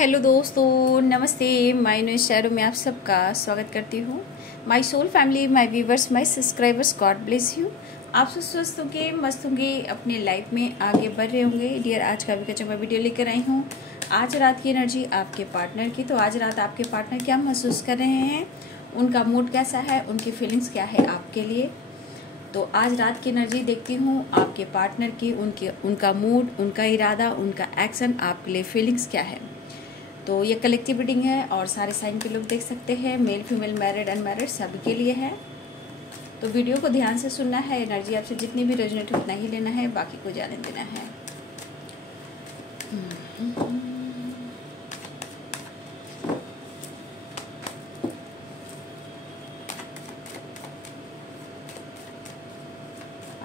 Hello दोस्तों, नमस्ते। My new शहरों में आप सबका स्वागत करती हूँ। My soul family, my viewers, my subscribers, god bless you. आप सब स्वस्थ होंगे, मस्त होंगे, अपने लाइफ में आगे बढ़ रहे होंगे। डियर, आज का भी मैं वीडियो लेकर आई हूँ। आज रात की एनर्जी आपके पार्टनर की। तो आज रात आपके पार्टनर क्या महसूस कर रहे हैं, उनका मूड कैसा है, उनकी फीलिंग्स क्या है आपके लिए। तो आज रात की एनर्जी देखती हूँ आपके पार्टनर की, उनका मूड, उनका इरादा, उनका एक्शन, आपके लिए फीलिंग्स क्या है। तो ये कलेक्टिव रीडिंग है और सारे साइन के लोग देख सकते हैं, मेल फीमेल, मैरिड अनमैरिड, सभी के लिए है। तो वीडियो को ध्यान से सुनना है। एनर्जी आपसे जितनी भी रेजोनेट उतना ही लेना है, बाकी को जाने देना है।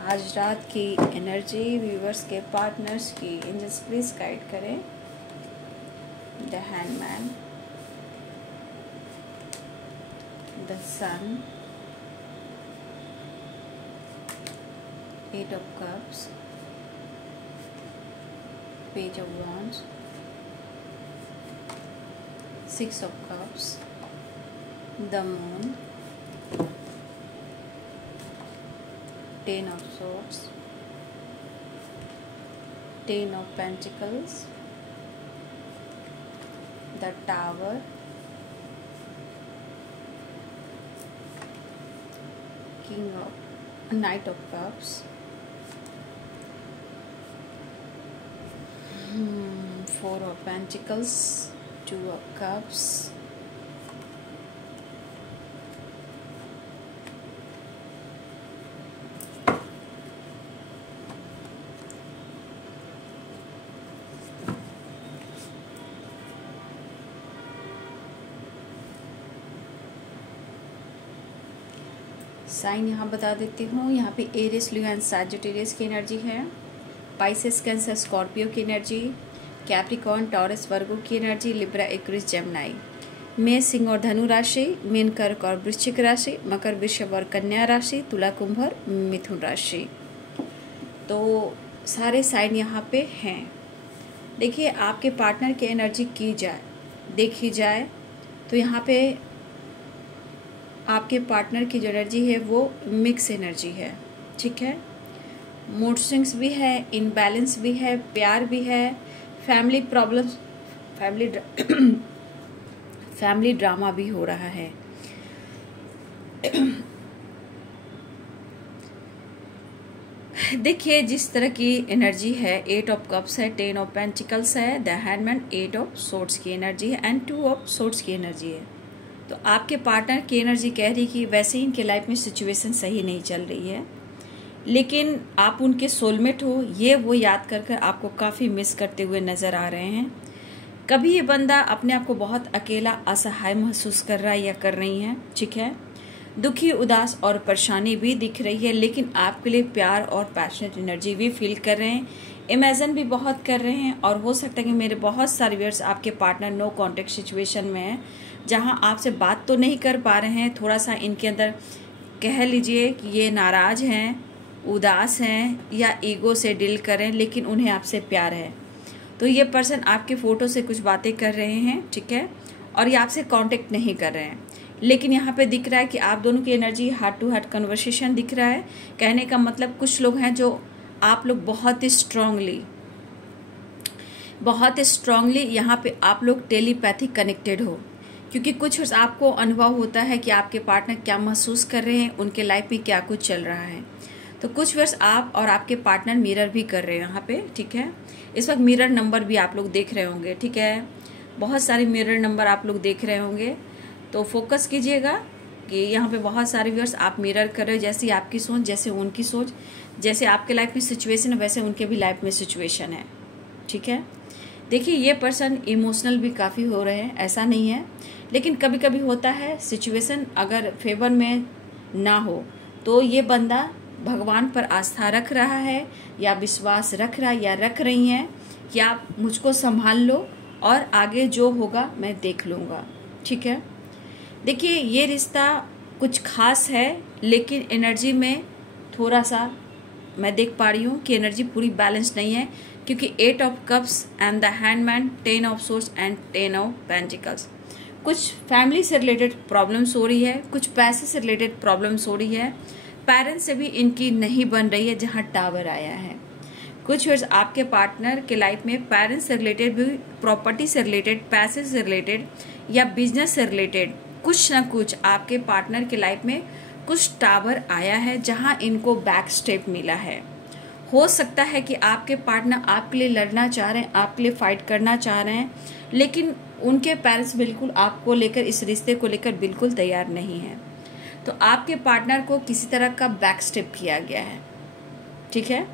आज रात की एनर्जी व्यूवर्स के पार्टनर्स की, एंजल्स प्लीज गाइड करें। The Hangman, the Sun, Eight of Cups, Page of Wands, Six of Cups, the Moon, Ten of Swords, Ten of Pentacles, the Tower, Knight of Cups, Four of Pentacles, Two of Cups, sign यहाँ बता देती हूँ। यहाँ पे Aries, Leo and Sagittarius की energy है, Pisces, Cancer, Scorpio की energy, Capricorn, Taurus, Virgo की एनर्जी, लिब्रा, एक्वेरियस, जेमिनी, मेष, सिंह और धनु राशि, मीन, कर्क और वृश्चिक राशि, मकर, वृषभ और कन्या राशि, तुला, कुंभ और मिथुन राशि। तो सारे साइन यहाँ पे हैं। देखिए, आपके पार्टनर की एनर्जी देखी जाए तो यहाँ पे आपके पार्टनर की जो एनर्जी है वो मिक्स एनर्जी है, ठीक है। मूड स्विंग्स भी है, इनबैलेंस भी है, प्यार भी है, फैमिली प्रॉब्लम्स, फैमिली ड्रामा भी हो रहा है। देखिए, जिस तरह की एनर्जी है, एट ऑफ कप्स है, टेन ऑफ पेंटिकल्स है, the hanged man, eight of swords की एनर्जी है एंड टू ऑफ सोर्ड्स की एनर्जी है। तो आपके पार्टनर की एनर्जी कह रही कि वैसे ही इनके लाइफ में सिचुएशन सही नहीं चल रही है, लेकिन आप उनके सोलमेट हो, ये वो याद कर कर आपको काफ़ी मिस करते हुए नज़र आ रहे हैं। कभी ये बंदा अपने आप को बहुत अकेला, असहाय महसूस कर रहा है या कर रही है, ठीक है। दुखी, उदास और परेशानी भी दिख रही है, लेकिन आपके लिए प्यार और पैशनेट एनर्जी भी फील कर रहे हैं, इमेजिन भी बहुत कर रहे हैं। और हो सकता है कि मेरे बहुत सारे व्यूअर्स, आपके पार्टनर नो कॉन्टेक्ट सिचुएशन में है, जहां आपसे बात तो नहीं कर पा रहे हैं, थोड़ा सा इनके अंदर कह लीजिए कि ये नाराज हैं, उदास हैं या ईगो से डील करें, लेकिन उन्हें आपसे प्यार है। तो ये पर्सन आपके फ़ोटो से कुछ बातें कर रहे हैं, ठीक है, और ये आपसे कांटेक्ट नहीं कर रहे हैं, लेकिन यहाँ पे दिख रहा है कि आप दोनों की energy heart to heart conversation दिख रहा है। कहने का मतलब, कुछ लोग हैं जो आप लोग बहुत ही स्ट्रांगली यहाँ पे आप लोग टेलीपैथी कनेक्टेड हो, क्योंकि कुछ आपको अनुभव होता है कि आपके पार्टनर क्या महसूस कर रहे हैं, उनके लाइफ में क्या कुछ चल रहा है। तो कुछ वर्ष आप और आपके पार्टनर मिरर भी कर रहे हैं यहाँ पे, ठीक है। इस वक्त मिरर नंबर भी आप लोग देख रहे होंगे, ठीक है। बहुत सारे मिरर नंबर आप लोग देख रहे होंगे, तो फोकस कीजिएगा कि यहाँ पे बहुत सारे व्यूअर्स आप मिरर कर रहे हो। जैसे आपकी सोच, जैसे उनकी सोच, जैसे आपके लाइफ में सिचुएशन है, वैसे उनके भी लाइफ में सिचुएशन है, ठीक है। देखिए, ये पर्सन इमोशनल भी काफ़ी हो रहे हैं, ऐसा नहीं है, लेकिन कभी कभी होता है सिचुएशन अगर फेवर में ना हो तो ये बंदा भगवान पर आस्था रख रहा है या विश्वास रख रहा है या रख रही हैं कि आप मुझको संभाल लो और आगे जो होगा मैं देख लूँगा, ठीक है। देखिए, ये रिश्ता कुछ खास है, लेकिन एनर्जी में थोड़ा सा मैं देख पा रही हूँ कि एनर्जी पूरी बैलेंस नहीं है, क्योंकि 8 of cups and the handman, 10 of source and 10 of pentacles. कुछ फैमिली से रिलेटेड प्रॉब्लम्स हो रही है, कुछ पैसे से रिलेटेड प्रॉब्लम्स हो रही है, पेरेंट्स से भी इनकी नहीं बन रही है जहाँ टावर आया है। कुछ वर्ष आपके पार्टनर के लाइफ में पेरेंट्स से रिलेटेड भी, प्रॉपर्टी से रिलेटेड, पैसे से रिलेटेड या बिजनेस से रिलेटेड कुछ ना कुछ आपके पार्टनर के लाइफ में कुछ टावर आया है जहां इनको बैक स्टेप मिला है। हो सकता है कि आपके पार्टनर आपके लिए लड़ना चाह रहे हैं, आपके लिए फाइट करना चाह रहे हैं, लेकिन उनके पेरेंट्स बिल्कुल आपको लेकर, इस रिश्ते को लेकर बिल्कुल तैयार नहीं है। तो आपके पार्टनर को किसी तरह का बैक स्टेप किया गया है, ठीक है।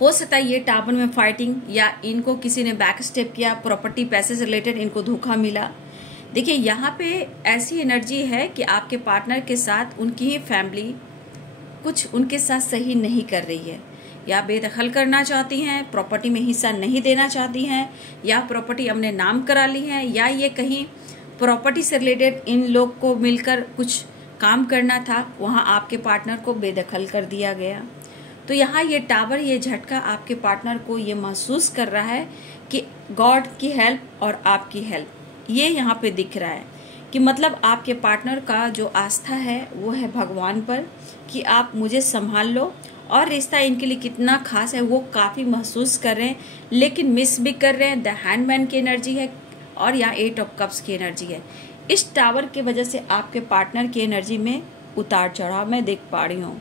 हो सकता है ये टावर में फाइटिंग, या इनको किसी ने बैक स्टेप किया, प्रॉपर्टी पैसे से रिलेटेड इनको धोखा मिला। देखिए यहाँ पे ऐसी एनर्जी है कि आपके पार्टनर के साथ उनकी ही फैमिली कुछ उनके साथ सही नहीं कर रही है, या बेदखल करना चाहती हैं, प्रॉपर्टी में हिस्सा नहीं देना चाहती हैं, या प्रॉपर्टी अपने नाम करा ली है, या ये कहीं प्रॉपर्टी से रिलेटेड इन लोग को मिलकर कुछ काम करना था, वहाँ आपके पार्टनर को बेदखल कर दिया गया। तो यहाँ ये टावर, ये झटका आपके पार्टनर को ये महसूस कर रहा है कि गॉड की हेल्प और आपकी हेल्प, ये यहाँ पे दिख रहा है कि मतलब आपके पार्टनर का जो आस्था है वो है भगवान पर, कि आप मुझे संभाल लो, और रिश्ता इनके लिए कितना खास है वो काफ़ी महसूस कर रहे हैं, लेकिन मिस भी कर रहे हैं। द हैंडमैन की एनर्जी है और यहाँ 8 ऑफ कप्स की एनर्जी है। इस टावर की वजह से आपके पार्टनर की एनर्जी में उतार चढ़ाव मैं देख पा रही हूँ,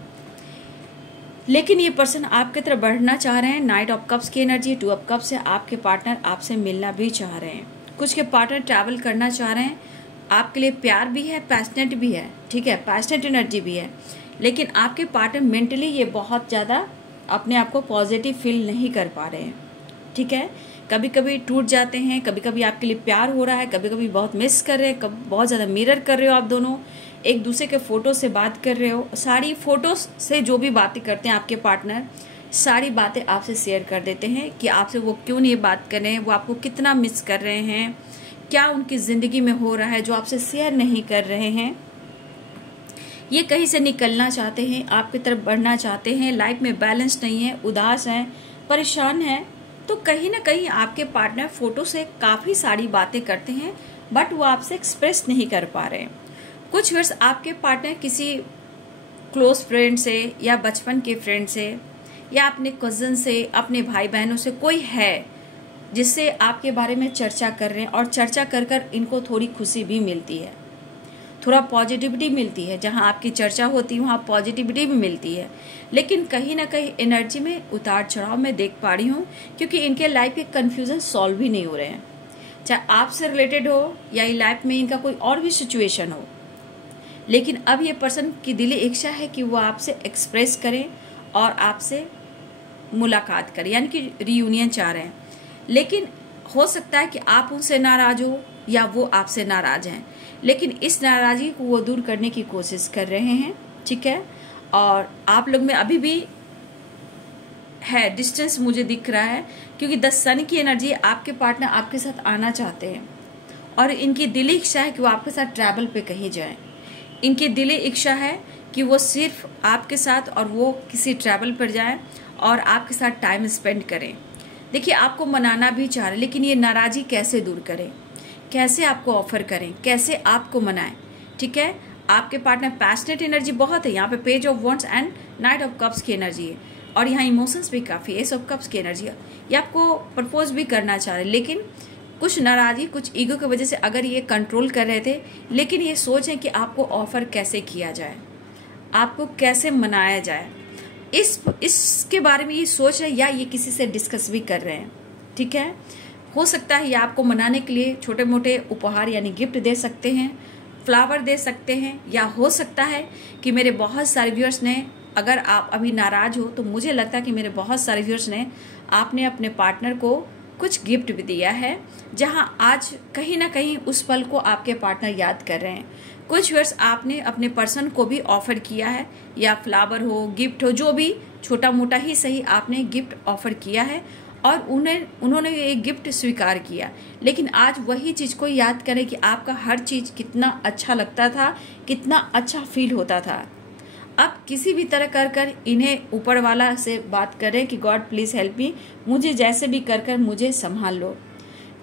लेकिन ये पर्सन आपकी तरफ बढ़ना चाह रहे हैं। 9 ऑफ कप्स की एनर्जी, 2 ऑफ कप्स से आपके पार्टनर आपसे मिलना भी चाह रहे हैं। कुछ के पार्टनर ट्रैवल करना चाह रहे हैं, आपके लिए प्यार भी है, पैशनेट भी है, ठीक है, पैशनेट एनर्जी भी है, लेकिन आपके पार्टनर मेंटली ये बहुत ज़्यादा अपने आप को पॉजिटिव फील नहीं कर पा रहे हैं, ठीक है। कभी कभी टूट जाते हैं, कभी कभी आपके लिए प्यार हो रहा है, कभी कभी बहुत मिस कर रहे हैं, कभी बहुत ज़्यादा मिरर कर रहे हो, आप दोनों एक दूसरे के फ़ोटो से बात कर रहे हो, सारी फ़ोटो से जो भी बातें करते हैं आपके पार्टनर, सारी बातें आपसे शेयर कर देते हैं कि आपसे वो क्यों नहीं बात कर रहे हैं, वो आपको कितना मिस कर रहे हैं, क्या उनकी ज़िंदगी में हो रहा है जो आपसे शेयर नहीं कर रहे हैं। ये कहीं से निकलना चाहते हैं, आपकी तरफ बढ़ना चाहते हैं, लाइफ में बैलेंस नहीं है, उदास हैं, परेशान हैं। तो कहीं ना कहीं आपके पार्टनर फ़ोटो से काफ़ी सारी बातें करते हैं, बट वो आपसे एक्सप्रेस नहीं कर पा रहे हैं। कुछ वर्ष आपके पार्टनर किसी क्लोज फ्रेंड से, या बचपन के फ्रेंड से, या अपने कज़न से, अपने भाई बहनों से कोई है जिससे आपके बारे में चर्चा कर रहे हैं, और चर्चा कर कर इनको थोड़ी खुशी भी मिलती है, थोड़ा पॉजिटिविटी मिलती है। जहां आपकी चर्चा होती है वहाँ पॉजिटिविटी भी मिलती है, लेकिन कहीं ना कहीं एनर्जी में उतार चढ़ाव मैं देख पा रही हूँ, क्योंकि इनके लाइफ के कन्फ्यूज़न सॉल्व ही नहीं हो रहे हैं। चाहे आपसे रिलेटेड हो या लाइफ में इनका कोई और भी सिचुएशन हो, लेकिन अब ये पर्सन की दिली इच्छा है कि वो आपसे एक्सप्रेस करें और आपसे मुलाकात करें, यानी कि रियूनियन चाह रहे हैं। लेकिन हो सकता है कि आप उनसे नाराज हो या वो आपसे नाराज हैं, लेकिन इस नाराज़गी को वो दूर करने की कोशिश कर रहे हैं, ठीक है। और आप लोग में अभी भी है डिस्टेंस, मुझे दिख रहा है, क्योंकि 10 सन की एनर्जी, आपके पार्टनर आपके साथ आना चाहते हैं और इनकी दिली इच्छा है कि वो आपके साथ ट्रैवल पे कहीं जाएं। इनकी दिली इच्छा है कि वो सिर्फ आपके साथ और वो किसी ट्रैवल पर जाएं और आपके साथ टाइम स्पेंड करें। देखिए आपको मनाना भी चाह रहे, लेकिन ये नाराज़गी कैसे दूर करें, कैसे आपको ऑफर करें, कैसे आपको मनाएं, ठीक है। आपके पार्टनर पैशनेट एनर्जी बहुत है, यहाँ पे page of wands and 9 of cups की एनर्जी है, और यहाँ इमोशंस भी काफ़ी, एस ऑफ कप्स की एनर्जी है। ये आपको प्रपोज भी करना चाह रहे, लेकिन कुछ नाराज़गी, कुछ ईगो की वजह से अगर ये कंट्रोल कर रहे थे, लेकिन ये सोच है कि आपको ऑफर कैसे किया जाए, आपको कैसे मनाया जाए, इसके बारे में ये सोच है, या ये किसी से डिस्कस भी कर रहे हैं, ठीक है। हो सकता है ये आपको मनाने के लिए छोटे मोटे उपहार यानी गिफ्ट दे सकते हैं, फ्लावर दे सकते हैं, या हो सकता है कि मेरे बहुत सारे व्यूअर्स ने, अगर आप अभी नाराज हो तो मुझे लगता है कि मेरे बहुत सारे व्यूअर्स ने आपने अपने पार्टनर को कुछ गिफ्ट भी दिया है, जहां आज कहीं ना कहीं उस पल को आपके पार्टनर याद कर रहे हैं। कुछ व्यूअर्स आपने अपने पर्सन को भी ऑफर किया है, या फ्लावर हो, गिफ्ट हो, जो भी छोटा मोटा ही सही आपने गिफ्ट ऑफर किया है और उन्होंने ये गिफ्ट स्वीकार किया। लेकिन आज वही चीज़ को याद करें कि आपका हर चीज़ कितना अच्छा लगता था, कितना अच्छा फील होता था। अब किसी भी तरह कर कर इन्हें ऊपर वाला से बात करें कि गॉड प्लीज हेल्प मी, मुझे जैसे भी कर कर मुझे संभाल लो।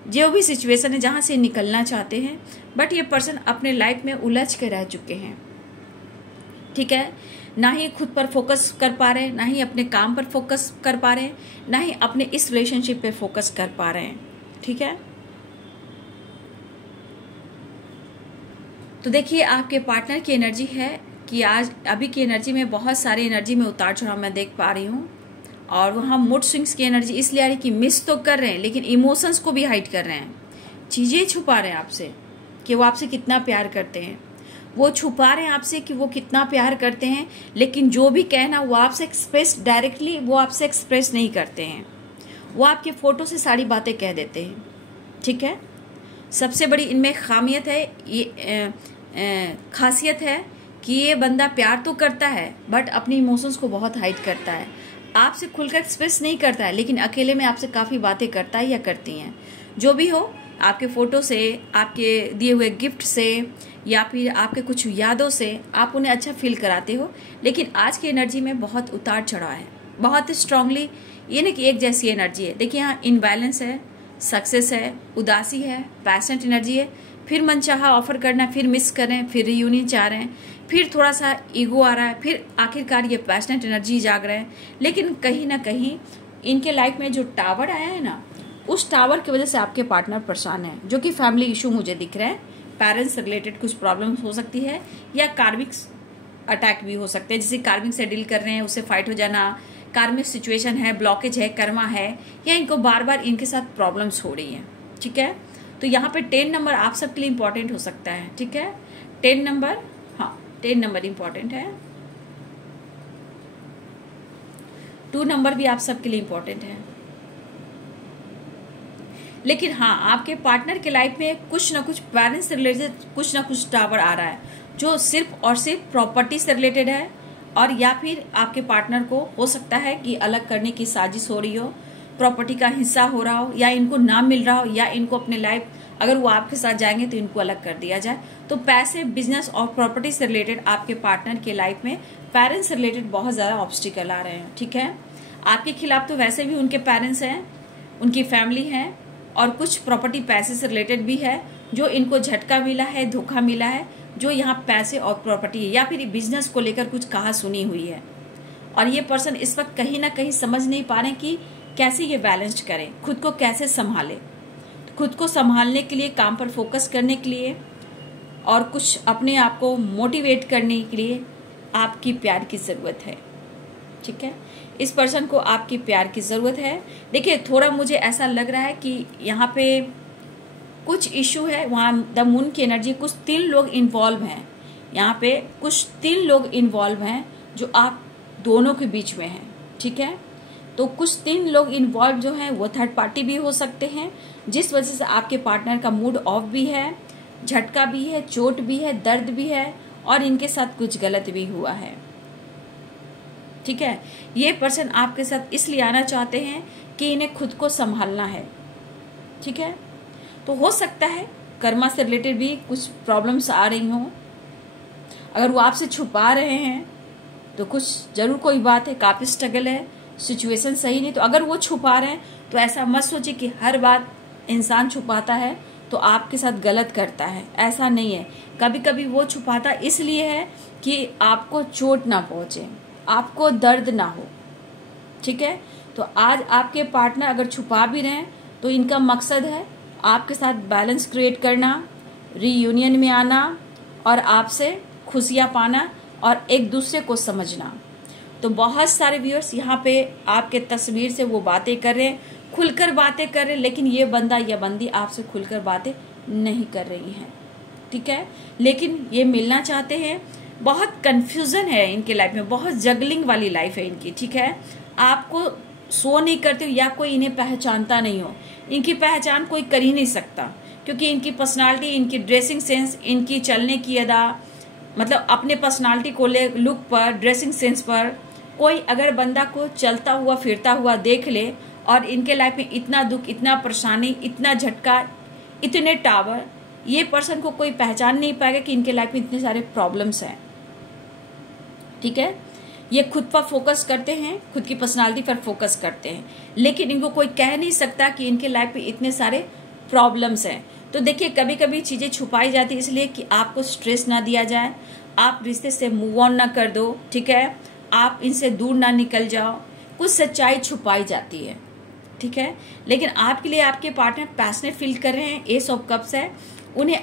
जो भी सिचुएशन है जहाँ से निकलना चाहते हैं, बट ये पर्सन अपने लाइफ में उलझ के रह चुके हैं। ठीक है, ना ही खुद पर फोकस कर पा रहे हैं, ना ही अपने काम पर फोकस कर पा रहे हैं, ना ही अपने इस रिलेशनशिप पे फोकस कर पा रहे हैं। ठीक है, तो देखिए आपके पार्टनर की एनर्जी है कि आज अभी की एनर्जी में बहुत सारी एनर्जी में उतार चढ़ाव मैं देख पा रही हूँ, और वहाँ मूड स्विंग्स की एनर्जी इसलिए आ रही कि मिस तो कर रहे हैं लेकिन इमोशंस को भी हाइड कर रहे हैं, चीज़ें छुपा रहे हैं आपसे कि वो आपसे कितना प्यार करते हैं, वो छुपा रहे हैं आपसे कि वो कितना प्यार करते हैं, लेकिन जो भी कहना वो आपसे एक्सप्रेस डायरेक्टली वो आपसे एक्सप्रेस नहीं करते हैं, वो आपके फोटो से सारी बातें कह देते हैं। ठीक है, सबसे बड़ी इनमें खामियत है, ये खासियत है कि ये बंदा प्यार तो करता है बट अपनी इमोशंस को बहुत हाइड करता है, आपसे खुलकर एक्सप्रेस नहीं करता है, लेकिन अकेले में आपसे काफ़ी बातें करता है या करती हैं। जो भी हो, आपके फ़ोटो से, आपके दिए हुए गिफ्ट से, या फिर आपके कुछ यादों से आप उन्हें अच्छा फील कराते हो, लेकिन आज की एनर्जी में बहुत उतार चढ़ाव है, बहुत स्ट्रांगली, ये नहीं कि एक जैसी एनर्जी है। देखिए यहाँ इनबैलेंस है, सक्सेस है, उदासी है, पैशनेट एनर्जी है, फिर मनचाहा ऑफर करना, फिर मिस कर रहे हैं, फिर रियूनियन चाह रहे हैं, फिर थोड़ा सा ईगो आ रहा है, फिर आखिरकार ये पैशनेट एनर्जी जाग रहे हैं। लेकिन कहीं ना कहीं इनके लाइफ में जो टावर आया है ना, उस टावर की वजह से आपके पार्टनर परेशान है, जो कि फैमिली इशू मुझे दिख रहे हैं, पेरेंट्स से रिलेटेड कुछ प्रॉब्लम्स हो सकती है, या कार्मिक अटैक भी हो सकते हैं, जिसे कार्मिक से डील कर रहे हैं उससे फाइट हो जाना, कार्मिक सिचुएशन है, ब्लॉकेज है, कर्मा है, या इनको बार बार इनके साथ प्रॉब्लम्स हो रही है। ठीक है, तो यहाँ पे 10 नंबर आप सबके लिए इम्पोर्टेंट हो सकता है। ठीक है, 10 नंबर, हाँ 10 नंबर इम्पोर्टेंट है, 2 नंबर भी आप सबके लिए इम्पोर्टेंट है। लेकिन हाँ, आपके पार्टनर के लाइफ में कुछ ना कुछ पेरेंट्स से रिलेटेड कुछ ना कुछ टावर आ रहा है, जो सिर्फ और सिर्फ प्रॉपर्टी से रिलेटेड है, और या फिर आपके पार्टनर को हो सकता है कि अलग करने की साजिश हो रही हो, प्रॉपर्टी का हिस्सा हो रहा हो, या इनको ना मिल रहा हो, या इनको अपने लाइफ अगर वो आपके साथ जाएंगे तो इनको अलग कर दिया जाए। तो पैसे, बिजनेस और प्रॉपर्टी से रिलेटेड आपके पार्टनर के लाइफ में पेरेंट्स से रिलेटेड बहुत ज्यादा ऑब्स्टिकल आ रहे हैं। ठीक है, आपके खिलाफ तो वैसे भी उनके पेरेंट्स हैं, उनकी फैमिली है, और कुछ प्रॉपर्टी पैसे से रिलेटेड भी है, जो इनको झटका मिला है, धोखा मिला है, जो यहाँ पैसे और प्रॉपर्टी या फिर बिजनेस को लेकर कुछ कहा सुनी हुई है। और ये पर्सन इस वक्त कहीं ना कहीं समझ नहीं पा रहे कि कैसे ये बैलेंस करें, खुद को कैसे संभाले। खुद को संभालने के लिए, काम पर फोकस करने के लिए और कुछ अपने आप को मोटिवेट करने के लिए आपकी प्यार की जरूरत है। ठीक है, इस पर्सन को आपकी प्यार की जरूरत है। देखिए थोड़ा मुझे ऐसा लग रहा है कि यहाँ पे कुछ इशू है, वहाँ द मून की एनर्जी, कुछ 3 लोग इन्वॉल्व हैं यहाँ पे, कुछ 3 लोग इन्वॉल्व हैं जो आप दोनों के बीच में हैं। ठीक है, तो कुछ 3 लोग इन्वॉल्व जो हैं वो थर्ड पार्टी भी हो सकते हैं, जिस वजह से आपके पार्टनर का मूड ऑफ भी है, झटका भी है, चोट भी है, दर्द भी है, और इनके साथ कुछ गलत भी हुआ है। ठीक है, ये पर्सन आपके साथ इसलिए आना चाहते हैं कि इन्हें खुद को संभालना है। ठीक है, तो हो सकता है कर्मा से रिलेटेड भी कुछ प्रॉब्लम्स आ रही हों, अगर वो आपसे छुपा रहे हैं तो कुछ जरूर कोई बात है, काफी स्ट्रगल है, सिचुएशन सही नहीं। तो अगर वो छुपा रहे हैं तो ऐसा मत सोचिए कि हर बात इंसान छुपाता है तो आपके साथ गलत करता है, ऐसा नहीं है। कभी कभी वो छुपाता इसलिए है कि आपको चोट ना पहुंचे, आपको दर्द ना हो। ठीक है, तो आज आपके पार्टनर अगर छुपा भी रहे हैं तो इनका मकसद है आपके साथ बैलेंस क्रिएट करना, रीयूनियन में आना, और आपसे खुशियां पाना, और एक दूसरे को समझना। तो बहुत सारे व्यूअर्स यहाँ पे आपके तस्वीर से वो बातें कर रहे हैं, खुलकर बातें कर रहे हैं, लेकिन ये बंदा या बंदी आपसे खुलकर बातें नहीं कर रही हैं। ठीक है, लेकिन ये मिलना चाहते हैं। बहुत कंफ्यूजन है इनके लाइफ में, बहुत जगलिंग वाली लाइफ है इनकी। ठीक है, आपको शो नहीं करते हो या कोई इन्हें पहचानता नहीं हो, इनकी पहचान कोई कर ही नहीं सकता, क्योंकि इनकी पर्सनालिटी, इनकी ड्रेसिंग सेंस, इनकी चलने की अदा, मतलब अपने पर्सनालिटी को ले, लुक पर, ड्रेसिंग सेंस पर कोई अगर बंदा को चलता हुआ फिरता हुआ देख ले, और इनके लाइफ में इतना दुख, इतना परेशानी, इतना झटका, इतने टावर, ये पर्सन को कोई पहचान नहीं पाएगा कि इनके लाइफ में इतने सारे प्रॉब्लम्स हैं। ठीक है। ये खुद पर फोकस करते हैं, खुद की पर्सनालिटी पर फोकस करते हैं, लेकिन इनको कोई कह नहीं सकता कि इनके लाइफ में इतने सारे प्रॉब्लम्स हैं। तो देखिए, कभी कभी चीजें छुपाई जाती है इसलिए कि आपको स्ट्रेस ना दिया जाए, आप रिश्ते से मूव ऑन ना कर दो, ठीक है, आप इनसे दूर ना निकल जाओ, कुछ सच्चाई छुपाई जाती है, ठीक है। लेकिन आपके लिए आपके पार्टनर पैशनेट फील कर रहे हैं, एस ऑफ कप्स है, उन्हें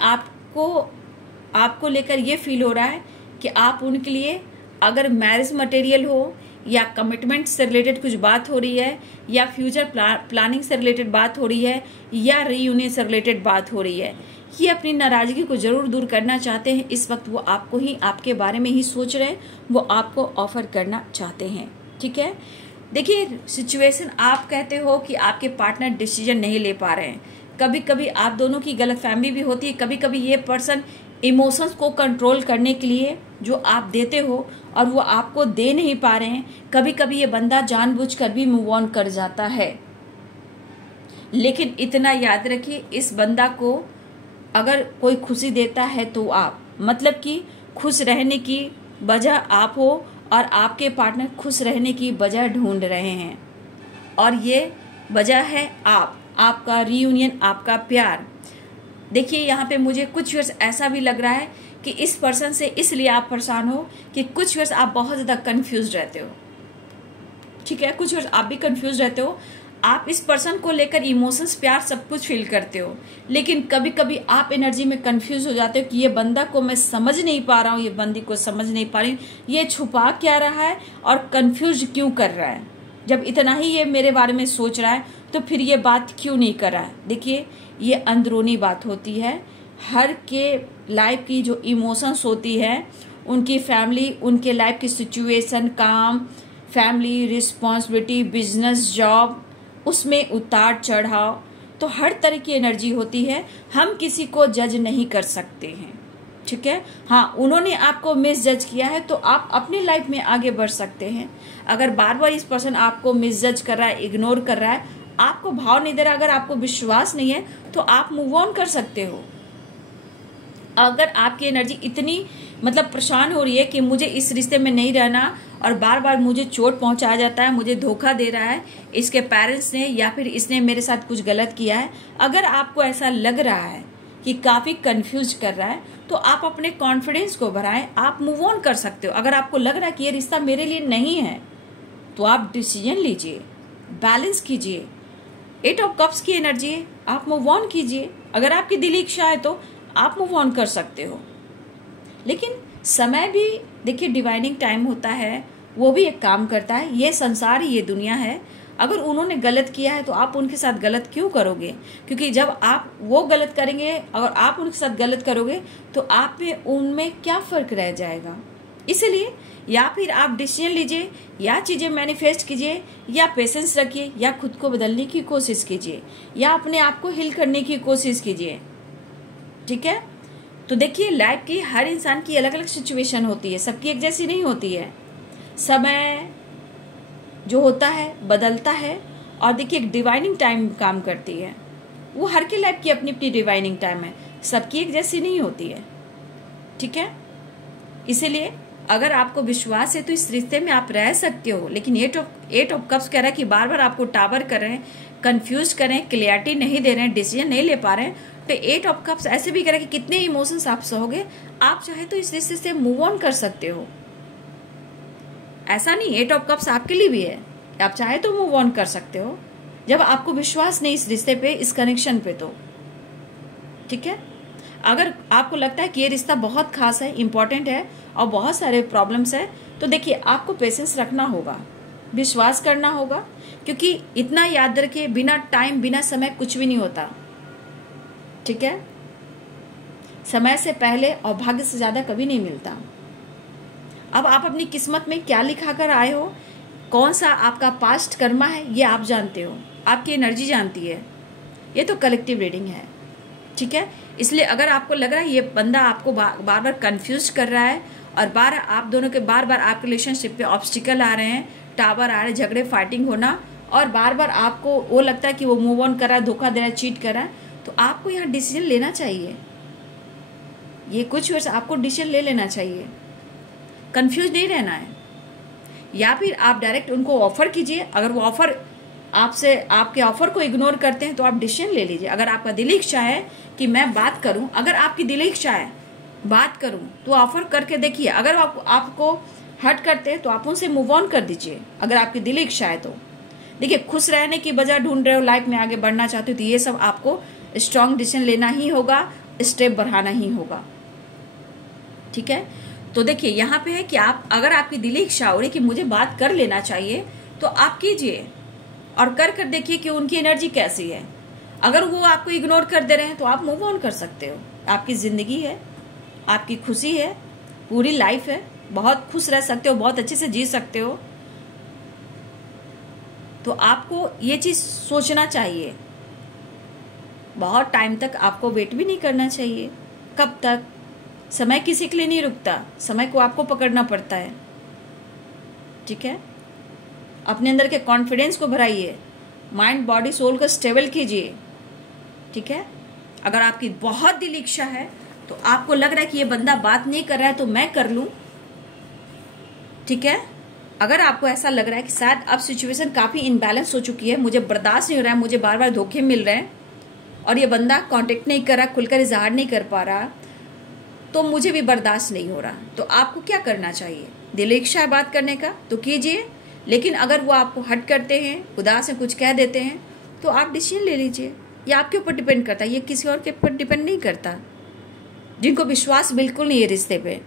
आपको लेकर ये फील हो रहा है कि आप उनके लिए अगर मैरिज मटेरियल हो, या कमिटमेंट से रिलेटेड कुछ बात हो रही है, या फ्यूचर प्लानिंग से रिलेटेड बात हो रही है, या रीयूनियन से रिलेटेड बात हो रही है, ये अपनी नाराजगी को जरूर दूर करना चाहते हैं। इस वक्त वो आपको ही, आपके बारे में ही सोच रहे हैं, वो आपको ऑफर करना चाहते हैं, ठीक है। देखिए, सिचुएशन आप कहते हो कि आपके पार्टनर डिसीजन नहीं ले पा रहे हैं, कभी कभी आप दोनों की गलतफहमी भी होती है, कभी कभी ये पर्सन इमोशंस को कंट्रोल करने के लिए जो आप देते हो और वो आपको दे नहीं पा रहे हैं, कभी कभी ये बंदा जानबूझकर भी मूव ऑन कर जाता है। लेकिन इतना याद रखिए, इस बंदा को अगर कोई खुशी देता है तो आप, मतलब कि खुश रहने की वजह आप हो और आपके पार्टनर खुश रहने की वजह ढूंढ रहे हैं, और ये वजह है आपका रीयूनियन, आपका प्यार। देखिए, यहाँ पे मुझे कुछ वर्ष ऐसा भी लग रहा है कि इस पर्सन से इसलिए आप परेशान हो कि कुछ वर्ष आप बहुत ज्यादा कंफ्यूज रहते हो, ठीक है, कुछ वर्ष आप भी कंफ्यूज रहते हो, आप इस पर्सन को लेकर इमोशंस, प्यार, सब कुछ फील करते हो, लेकिन कभी कभी आप एनर्जी में कंफ्यूज हो जाते हो कि ये बंदा को मैं समझ नहीं पा रहा हूँ, ये बंदी को समझ नहीं पा रही हूँ, ये छुपा क्या रहा है और कंफ्यूज क्यों कर रहा है। जब इतना ही ये मेरे बारे में सोच रहा है तो फिर ये बात क्यों नहीं कर रहा है। देखिए, ये अंदरूनी बात होती है, हर के लाइफ की जो इमोशंस होती है, उनकी फैमिली, उनके लाइफ की सिचुएशन, काम, फैमिली, रिस्पॉन्सिबिलिटी, बिजनेस, जॉब, उसमें उतार चढ़ाव, तो हर तरह की एनर्जी होती है। हम किसी को जज नहीं कर सकते हैं, ठीक है। हाँ, उन्होंने आपको मिस जज किया है तो आप अपनी लाइफ में आगे बढ़ सकते हैं। अगर बार बार इस पर्सन आपको मिस जज कर रहा है, इग्नोर कर रहा है, आपको भाव नहीं दे रहा, अगर आपको विश्वास नहीं है तो आप मूव ऑन कर सकते हो। अगर आपकी एनर्जी इतनी परेशान हो रही है कि मुझे इस रिश्ते में नहीं रहना और बार बार मुझे चोट पहुंचाया जाता है, मुझे धोखा दे रहा है इसके पेरेंट्स ने या फिर इसने मेरे साथ कुछ गलत किया है, अगर आपको ऐसा लग रहा है कि काफी कंफ्यूज कर रहा है तो आप अपने कॉन्फिडेंस को बढ़ाएं, आप मूव ऑन कर सकते हो। अगर आपको लग रहा है कि ये रिश्ता मेरे लिए नहीं है तो आप डिसीजन लीजिए, बैलेंस कीजिए। 8 ऑफ कप्स की एनर्जी है, आप मूव ऑन कीजिए। अगर आपकी दिली इच्छा है तो आप मूव ऑन कर सकते हो, लेकिन समय भी देखिए डिवाइनिंग टाइम होता है, वो भी एक काम करता है। ये संसार ही, ये दुनिया है। अगर उन्होंने गलत किया है तो आप उनके साथ गलत क्यों करोगे? क्योंकि जब आप वो गलत करेंगे और आप उनके साथ गलत करोगे तो आप में उनमें क्या फर्क रह जाएगा। इसलिए या फिर आप डिसीजन लीजिए, या चीजें मैनिफेस्ट कीजिए, या पेशेंस रखिए, या खुद को बदलने की कोशिश कीजिए, या अपने आप को हील करने की कोशिश कीजिए, ठीक है। तो देखिए, लाइफ की हर इंसान की अलग अलग सिचुएशन होती है, सबकी एक जैसी नहीं होती है। समय जो होता है बदलता है, और देखिए एक डिवाइनिंग टाइम काम करती है, वो हर की लाइफ की अपनी अपनी डिवाइनिंग टाइम है, सबकी एक जैसी नहीं होती है, ठीक है। इसीलिए अगर आपको विश्वास है तो इस रिश्ते में आप रह सकते हो, लेकिन 8 ऑफ कप्स कह रहा है कि बार बार आपको टावर कर रहे हैं, कंफ्यूज कर रहे हैं, क्लियरिटी नहीं दे रहे हैं, डिसीजन नहीं ले पा रहे हैं। तो 8 ऑफ कप्स ऐसे भी कह रहा है कि कितने इमोशंस आप सहोगे, आप चाहे तो इस रिश्ते से मूव ऑन कर सकते हो। ऐसा नहीं, 8 ऑफ कप्स आपके लिए भी है, आप चाहे तो मूव ऑन कर सकते हो जब आपको विश्वास नहीं इस रिश्ते पे, इस कनेक्शन पे, तो ठीक है। अगर आपको लगता है कि ये रिश्ता बहुत खास है, इंपॉर्टेंट है और बहुत सारे प्रॉब्लम्स है, तो देखिए आपको पेशेंस रखना होगा, विश्वास करना होगा, क्योंकि इतना याद रखिए, बिना टाइम, बिना समय कुछ भी नहीं होता, ठीक है। समय से पहले और भाग्य से ज्यादा कभी नहीं मिलता। अब आप अपनी किस्मत में क्या लिखा कर आए हो, कौन सा आपका पास्ट कर्मा है, ये आप जानते हो, आपकी एनर्जी जानती है। ये तो कलेक्टिव रीडिंग है, ठीक है। इसलिए अगर आपको लग रहा है ये बंदा आपको बार बार कंफ्यूज कर रहा है और आप दोनों के बार बार आपके रिलेशनशिप पे ऑब्स्टिकल आ रहे हैं, टावर आ रहे हैं, झगड़े, फाइटिंग होना, और बार बार आपको वो लगता है कि वो मूव ऑन कर रहा है, धोखा दे रहा है, चीट कर रहा है, तो आपको यहाँ डिसीजन लेना चाहिए। ये कुछ वर्ष आपको डिसीजन ले लेना चाहिए, कंफ्यूज नहीं रहना है। या फिर आप डायरेक्ट उनको ऑफर कीजिए। अगर वो ऑफर आपसे आपके ऑफर को इग्नोर करते हैं तो आप डिसीजन ले लीजिए। अगर आपका दिली इच्छा है कि मैं बात करूं, अगर आपकी दिली इच्छा है बात करूं तो ऑफर करके देखिए। अगर आपको हर्ट करते हैं तो आप उनसे मूव ऑन कर दीजिए, अगर आपकी दिली इच्छा है तो। देखिए, खुश रहने की वजह ढूंढ रहे हो, लाइफ में आगे बढ़ना चाहते हो, तो ये सब आपको स्ट्रांग डिसीजन लेना ही होगा, स्टेप बढ़ाना ही होगा। ठीक है, तो देखिए यहाँ पे है कि आप अगर आपकी दिली इच्छा हो रही कि मुझे बात कर लेना चाहिए तो आप कीजिए और कर देखिए कि उनकी एनर्जी कैसी है। अगर वो आपको इग्नोर कर दे रहे हैं तो आप मूव ऑन कर सकते हो। आपकी जिंदगी है, आपकी खुशी है, पूरी लाइफ है, बहुत खुश रह सकते हो, बहुत अच्छे से जी सकते हो। तो आपको ये चीज सोचना चाहिए। बहुत टाइम तक आपको वेट भी नहीं करना चाहिए। कब तक? समय किसी के लिए नहीं रुकता, समय को आपको पकड़ना पड़ता है। ठीक है, अपने अंदर के कॉन्फिडेंस को बढ़ाइए, माइंड बॉडी सोल को स्टेबल कीजिए। ठीक है, अगर आपकी बहुत दिल इच्छा है तो आपको लग रहा है कि ये बंदा बात नहीं कर रहा है तो मैं कर लूं। ठीक है, अगर आपको ऐसा लग रहा है कि शायद अब सिचुएशन काफी इनबैलेंस हो चुकी है, मुझे बर्दाश्त नहीं हो रहा है, मुझे बार बार धोखे मिल रहे हैं और ये बंदा कांटेक्ट नहीं कर रहा, खुलकर इजहार नहीं कर पा रहा, तो मुझे भी बर्दाश्त नहीं हो रहा, तो आपको क्या करना चाहिए? दिल इच्छा है बात करने का तो कीजिए। लेकिन अगर वो आपको हट करते हैं, उदास है, कुछ कह देते हैं, तो आप डिसीजन ले लीजिए। ये आपके ऊपर डिपेंड करता है, ये किसी और के ऊपर डिपेंड नहीं करता। जिनको विश्वास बिल्कुल नहीं है रिश्ते पे,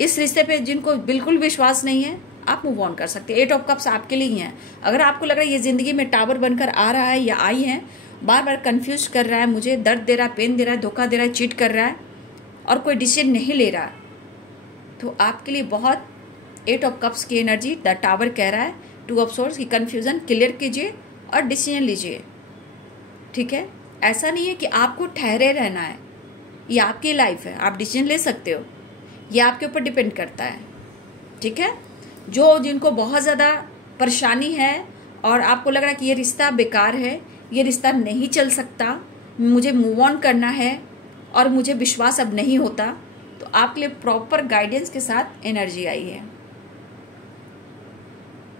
इस रिश्ते पे जिनको बिल्कुल विश्वास नहीं है, आप मूव ऑन कर सकते हैं। 8 ऑफ कप्स आपके लिए ही है। अगर आपको लग रहा है ये जिंदगी में टावर बनकर आ रहा है या आई है, बार बार कंफ्यूज कर रहा है, मुझे दर्द दे रहा है, पेन दे रहा है, धोखा दे रहा है, चीट कर रहा है और कोई डिसीजन नहीं ले रहा, तो आपके लिए बहुत 8 ऑफ कप्स की एनर्जी द टावर कह रहा है 2 ऑफ सोर्ड्स की कन्फ्यूजन क्लियर कीजिए और डिसीजन लीजिए। ठीक है, ऐसा नहीं है कि आपको ठहरे रहना है, ये आपकी लाइफ है, आप डिसीजन ले सकते हो, ये आपके ऊपर डिपेंड करता है। ठीक है, जिनको बहुत ज़्यादा परेशानी है और आपको लग रहा है कि ये रिश्ता बेकार है, ये रिश्ता नहीं चल सकता, मुझे मूव ऑन करना है और मुझे विश्वास अब नहीं होता, तो आपके लिए प्रॉपर गाइडेंस के साथ एनर्जी आई है।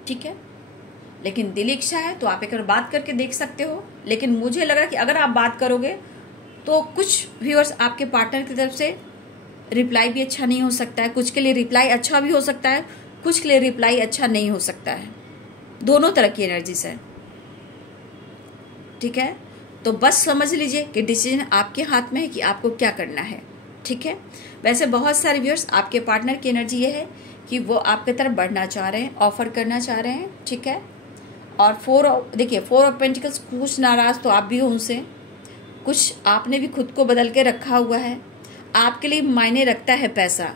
ठीक है, लेकिन दिल इच्छा है तो आप एक बार बात करके देख सकते हो। लेकिन मुझे लग रहा है कि अगर आप बात करोगे तो कुछ व्यूअर्स आपके पार्टनर की तरफ से रिप्लाई भी अच्छा नहीं हो सकता है, कुछ के लिए रिप्लाई अच्छा भी हो सकता है, कुछ के लिए रिप्लाई अच्छा नहीं हो सकता है। दोनों तरह की एनर्जी से। ठीक है, तो बस समझ लीजिए कि डिसीजन आपके हाथ में है कि आपको क्या करना है। ठीक है, वैसे बहुत सारे व्यूअर्स आपके पार्टनर की एनर्जी ये है कि वो आपके तरफ बढ़ना चाह रहे हैं, ऑफर करना चाह रहे हैं। ठीक है, और 4 ऑफ पेंटिकल्स, कुछ नाराज तो आप भी हो उनसे, कुछ आपने भी खुद को बदल के रखा हुआ है। आपके लिए मायने रखता है पैसा,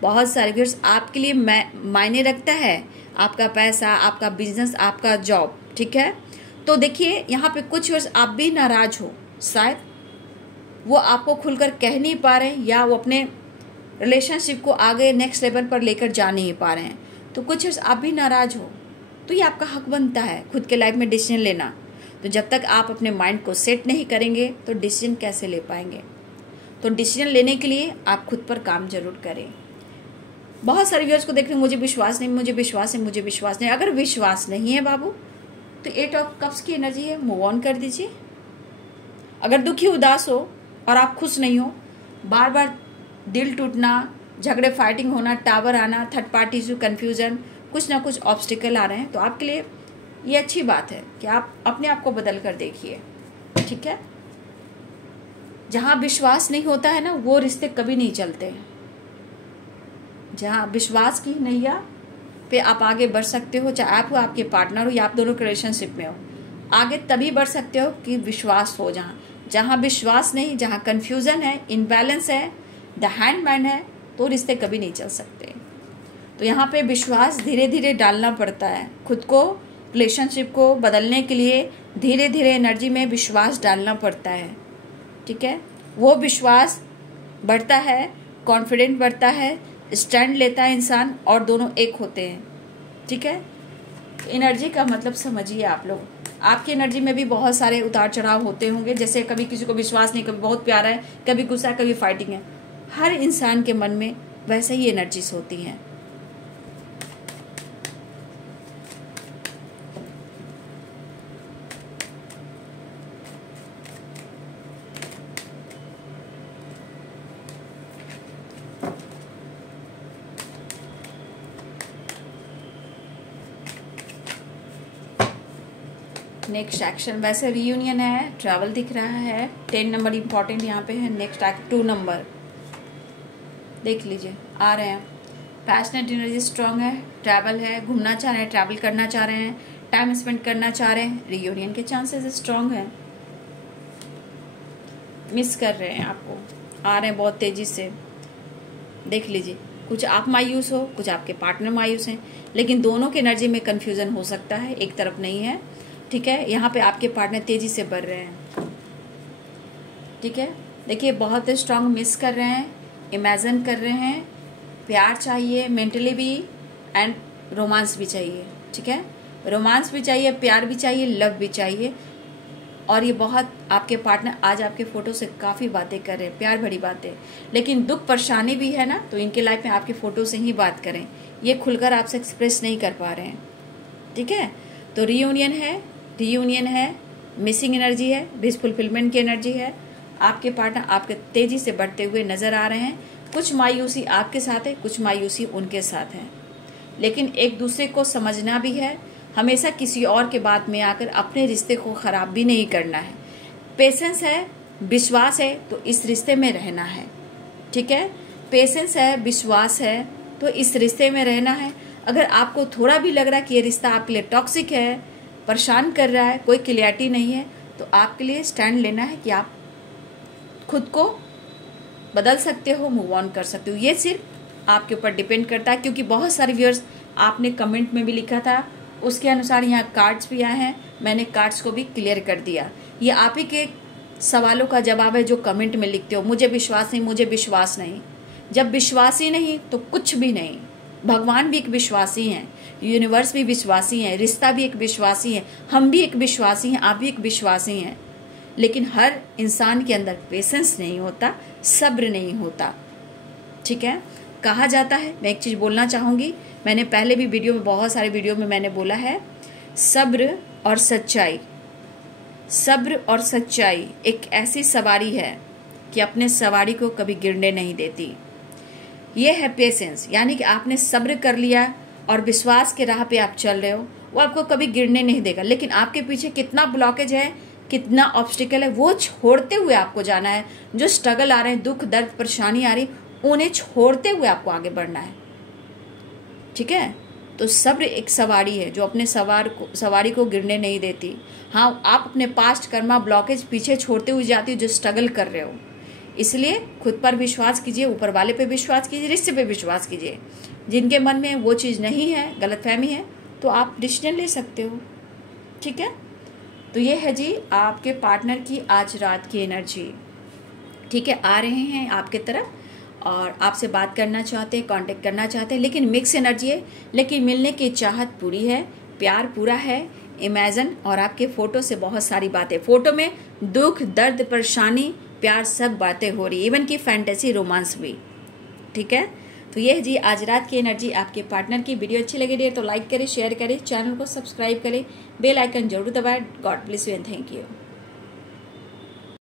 बहुत सारे व्यूअर्स आपके लिए मायने रखता है आपका पैसा, आपका बिजनेस, आपका जॉब। ठीक है, तो देखिए यहाँ पे कुछ व्यूअर्स आप भी नाराज हो, शायद वो आपको खुलकर कह नहीं पा रहे हैं या वो अपने रिलेशनशिप को आगे नेक्स्ट लेवल पर लेकर जा नहीं पा रहे हैं, तो कुछ व्यूअर्स आप भी नाराज हो, तो ये आपका हक बनता है खुद के लाइफ में डिसीजन लेना। तो जब तक आप अपने माइंड को सेट नहीं करेंगे तो डिसीजन कैसे ले पाएंगे? तो डिसीजन लेने के लिए आप खुद पर काम जरूर करें। बहुत सारे व्यूअर्स को देख रहे हैं, मुझे विश्वास नहीं, मुझे विश्वास नहीं, मुझे विश्वास नहीं। अगर विश्वास नहीं है बाबू, तो 8 ऑफ कप्स की एनर्जी है, मूव ऑन कर दीजिए। अगर दुखी उदास हो और आप खुश नहीं हो, बार बार दिल टूटना, झगड़े फाइटिंग होना, टावर आना, थर्ड पार्टी इशू, कंफ्यूजन, कुछ ना कुछ ऑब्स्टिकल आ रहे हैं, तो आपके लिए ये अच्छी बात है कि आप अपने आप को बदल कर देखिए। ठीक है, जहां विश्वास नहीं होता है ना, वो रिश्ते कभी नहीं चलते हैं। जहां विश्वास की नैया पे आप आगे बढ़ सकते हो, चाहे आप हो, आपके पार्टनर हो या आप दोनों रिलेशनशिप में हो, आगे तभी बढ़ सकते हो कि विश्वास हो। जहां विश्वास नहीं, जहां कंफ्यूजन है, इनबैलेंस है, द हैंडमैन है, तो रिश्ते कभी नहीं चल सकते। तो यहाँ पे विश्वास धीरे धीरे डालना पड़ता है। खुद को, रिलेशनशिप को बदलने के लिए धीरे धीरे एनर्जी में विश्वास डालना पड़ता है। ठीक है, वो विश्वास बढ़ता है, कॉन्फिडेंट बढ़ता है, स्टैंड लेता है इंसान और दोनों एक होते हैं। ठीक है, एनर्जी का मतलब समझिए आप लोग। आपकी एनर्जी में भी बहुत सारे उतार चढ़ाव होते होंगे, जैसे कभी किसी को विश्वास नहीं, कभी बहुत प्यारा है, कभी गुस्सा है, कभी फाइटिंग है। हर इंसान के मन में वैसे ही एनर्जीज होती हैं। नेक्स्ट एक्शन वैसे रीयूनियन है, ट्रैवल दिख रहा है, 10 नंबर इंपॉर्टेंट यहाँ पे है। नेक्स्ट 2 नंबर देख लीजिए, आ रहे हैं। पैशनेट एनर्जी स्ट्रांग है, ट्रैवल है, घूमना चाह रहे हैं, ट्रैवल करना चाह रहे हैं, टाइम स्पेंड करना चाह रहे हैं, रीयूनियन के चांसेस स्ट्रांग है। मिस कर रहे हैं आपको, आ रहे हैं बहुत तेजी से। देख लीजिए, कुछ आप मायूस हो, कुछ आपके पार्टनर मायूस हैं, लेकिन दोनों की एनर्जी में कंफ्यूजन हो सकता है, एक तरफ नहीं है। ठीक है, यहाँ पे आपके पार्टनर तेजी से बढ़ रहे हैं। ठीक है, देखिए बहुत स्ट्रांग मिस कर रहे हैं, इमेजिन कर रहे हैं, प्यार चाहिए मेंटली भी एंड रोमांस भी चाहिए। ठीक है, रोमांस भी चाहिए, प्यार भी चाहिए, लव भी चाहिए। और ये बहुत आपके पार्टनर आज आपके फोटो से काफ़ी बातें कर रहे हैं, प्यार भरी बातें, लेकिन दुख परेशानी भी है ना, तो इनके लाइफ में आपके फोटो से ही बात करें, ये खुलकर आपसे एक्सप्रेस नहीं कर पा रहे हैं। ठीक है, तो रीयूनियन है, मिसिंग एनर्जी है, विश फुलफिलमेंट की एनर्जी है। आपके पार्टनर आपके तेजी से बढ़ते हुए नजर आ रहे हैं। कुछ मायूसी आपके साथ है, कुछ मायूसी उनके साथ है, लेकिन एक दूसरे को समझना भी है। हमेशा किसी और के बात में आकर अपने रिश्ते को खराब भी नहीं करना है। पेशेंस है, विश्वास है, तो इस रिश्ते में रहना है। ठीक है, पेशेंस है, विश्वास है, तो इस रिश्ते में रहना है। अगर आपको थोड़ा भी लग रहा है कि ये रिश्ता आपके लिए टॉक्सिक है, परेशान कर रहा है, कोई क्लियरिटी नहीं है, तो आपके लिए स्टैंड लेना है कि आप खुद को बदल सकते हो, मूव ऑन कर सकते हो। ये सिर्फ आपके ऊपर डिपेंड करता है, क्योंकि बहुत सारे व्यूअर्स आपने कमेंट में भी लिखा था, उसके अनुसार यहाँ कार्ड्स भी आए हैं, मैंने कार्ड्स को भी क्लियर कर दिया। ये आप ही के सवालों का जवाब है जो कमेंट में लिखते हो, मुझे विश्वास नहीं, मुझे विश्वास नहीं। जब विश्वास ही नहीं तो कुछ भी नहीं। भगवान भी एक विश्वासी हैं, यूनिवर्स भी विश्वासी है, रिश्ता भी एक विश्वासी है, हम भी एक विश्वासी हैं, आप भी एक विश्वासी हैं। लेकिन हर इंसान के अंदर पेशेंस नहीं होता, सब्र नहीं होता। ठीक है, कहा जाता है, मैं एक चीज़ बोलना चाहूँगी, मैंने पहले भी वीडियो में, बहुत सारे वीडियो में मैंने बोला है, सब्र और सच्चाई एक ऐसी सवारी है कि अपने सवारी को कभी गिरने नहीं देती। ये है पेशेंस, यानी कि आपने सब्र कर लिया और विश्वास के राह पे आप चल रहे हो, वो आपको कभी गिरने नहीं देगा। लेकिन आपके पीछे कितना ब्लॉकेज है, कितना ऑब्स्टिकल है, वो छोड़ते हुए आपको जाना है। जो स्ट्रगल आ रहे हैं, दुख दर्द परेशानी आ रही, उन्हें छोड़ते हुए आपको आगे बढ़ना है। ठीक है, तो सब्र एक सवारी है जो अपने सवारी को गिरने नहीं देती। हाँ, आप अपने पास्ट कर्मा ब्लॉकेज पीछे छोड़ते हुए जाती हो जो स्ट्रगल कर रहे हो। इसलिए खुद पर विश्वास कीजिए, ऊपर वाले पे विश्वास कीजिए, रिश्ते पे विश्वास कीजिए। जिनके मन में वो चीज़ नहीं है, गलतफहमी है, तो आप डिसीजन ले सकते हो। ठीक है, तो ये है जी आपके पार्टनर की आज रात की एनर्जी। ठीक है, आ रहे हैं आपके तरफ और आपसे बात करना चाहते हैं, कांटेक्ट करना चाहते हैं, लेकिन मिक्स एनर्जी है, लेकिन मिलने की चाहत पूरी है, प्यार पूरा है, इमेजिन। और आपके फोटो से बहुत सारी बातें, फोटो में दुख दर्द परेशानी प्यार सब बातें हो रही, इवन की फैंटेसी रोमांस भी। ठीक है, तो ये जी आज रात की एनर्जी आपके पार्टनर की। वीडियो अच्छी लगी तो लाइक करें, शेयर करें, चैनल को सब्सक्राइब करें, बेल आइकन जरूर दबाएं। God bless you and thank you.